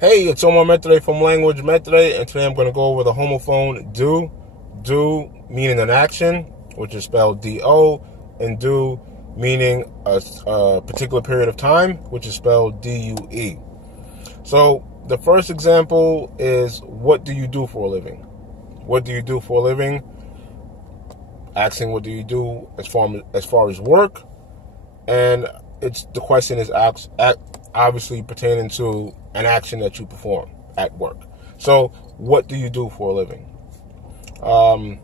Hey, it's Maitre from Language Maitre, and today I'm going to go over the homophone do. Do meaning an action, which is spelled D-O, and do meaning a particular period of time, which is spelled D-U-E. So the first example is, what do you do for a living? What do you do for a living? Asking what do you do as far as work, and the question is obviously pertaining to an action that you perform at work. So, what do you do for a living? An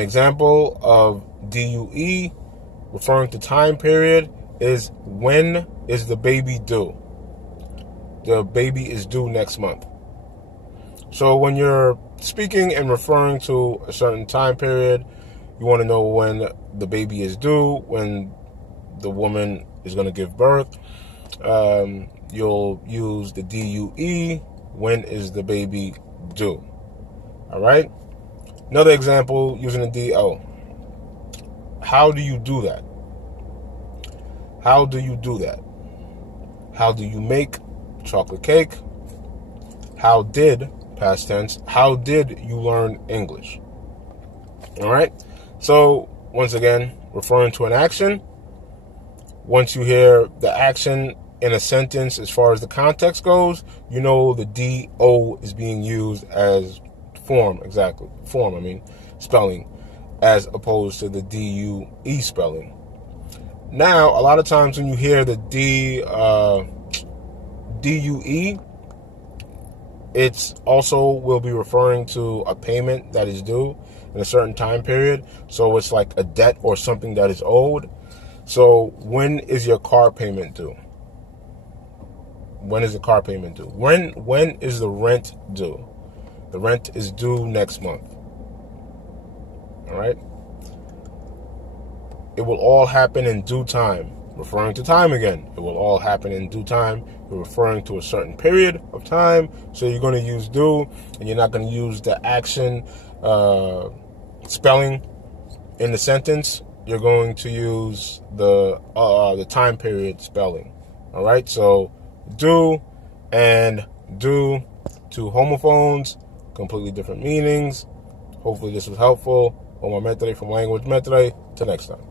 example of DUE referring to time period is, when is the baby due? The baby is due next month. So when you're speaking and referring to a certain time period, you want to know when the baby is due, when the woman is going to give birth. You'll use the DUE, when is the baby due? All right. Another example using the DO. How do you do that? How do you do that? How do you make chocolate cake? How did, past tense, how did you learn English? All right. So once again, referring to an action. Once you hear the action in a sentence, as far as the context goes, you know the D-O is being used as spelling, as opposed to the D-U-E spelling. Now, a lot of times when you hear the D-U-E, it's also will be referring to a payment that is due in a certain time period. So it's like a debt or something that is owed. So when is your car payment due? When is the car payment due? When is the rent due? The rent is due next month. All right? It will all happen in due time. Referring to time again. It will all happen in due time. You're referring to a certain period of time. So you're going to use do, and you're not going to use the action spelling in the sentence. You're going to use the time period spelling. All right? So do and do, two homophones, completely different meanings. Hopefully this was helpful. Maitre from Language Maitre. Till next time.